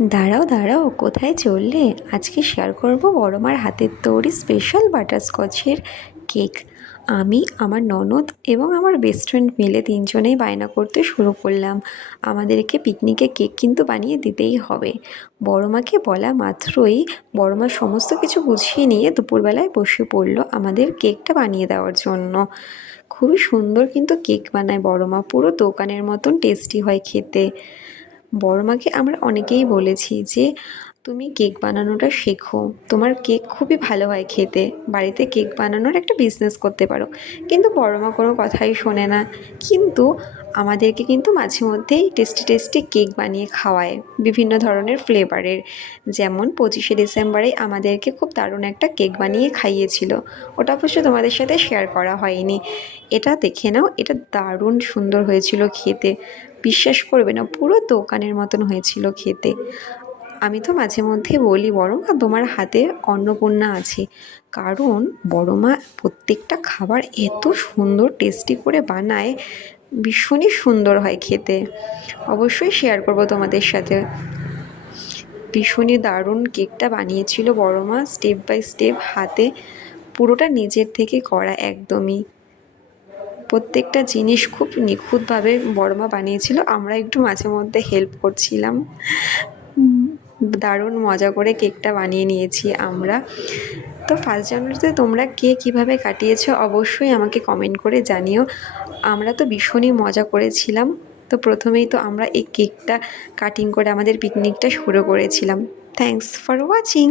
দাঁড়াও দাঁড়াও, কোথায় চললে? আজকে শেয়ার করব বড় মার হাতের তৈরি স্পেশাল বাটারস্কচের কেক। আমি, আমার ননদ এবং আমার বেস্ট ফ্রেন্ড মিলে তিনজনেই বায়না করতে শুরু করলাম, আমাদেরকে পিকনিকে কেক কিন্তু বানিয়ে দিতেই হবে। বড় মাকে বলা মাত্রই বড় মা সমস্ত কিছু গুছিয়ে নিয়ে দুপুরবেলায় বসে পড়লো আমাদের কেকটা বানিয়ে দেওয়ার জন্য। খুবই সুন্দর কিন্তু কেক বানায় বড় মা, পুরো দোকানের মতন টেস্টি হয় খেতে। বড় মাকে আমরা অনেকেই বলেছি যে তুমি কেক বানানোটা শেখো, তোমার কেক খুবই ভালো হয় খেতে, বাড়িতে কেক বানানোর একটা বিজনেস করতে পারো। কিন্তু বড় মা কোনো কথাই শোনে না। কিন্তু আমাদেরকে কিন্তু মাঝে মধ্যেই টেস্টি টেস্টি কেক বানিয়ে খাওয়ায়, বিভিন্ন ধরনের ফ্লেভারের। যেমন 25শে ডিসেম্বরে আমাদেরকে খুব দারুণ একটা কেক বানিয়ে খাইয়েছিল। ওটা অবশ্য তোমাদের সাথে শেয়ার করা হয়নি। এটা দেখে নাও, এটা দারুণ সুন্দর হয়েছিল খেতে। বিশ্বাস করবে না, পুরো দোকানের মতন হয়েছিল খেতে। আমি তো মাঝে মধ্যে বলি বড় মা তোমার হাতে অন্নপূর্ণা আছে, কারণ বড় মা প্রত্যেকটা খাবার এত সুন্দর টেস্টি করে বানায়, ভীষণই সুন্দর হয় খেতে। অবশ্যই শেয়ার করব তোমাদের সাথে। ভীষণই দারুণ কেকটা বানিয়েছিল বড় মা, স্টেপ বাই স্টেপ হাতে, পুরোটা নিজের থেকে করা একদমই। প্রত্যেকটা জিনিস খুব নিখুঁতভাবে বড় মা বানিয়েছিল, আমরা একটু মাঝে মধ্যে হেল্প করছিলাম। দারুণ মজা করে কেকটা বানিয়ে নিয়েছি আমরা। তো 1st জানুয়ারিতে তোমরা কে কীভাবে কাটিয়েছো অবশ্যই আমাকে কমেন্ট করে জানিও। আমরা তো ভীষণই মজা করেছিলাম। তো প্রথমেই তো আমরা এই কেকটা কাটিং করে আমাদের পিকনিকটা শুরু করেছিলাম। Thanks for watching.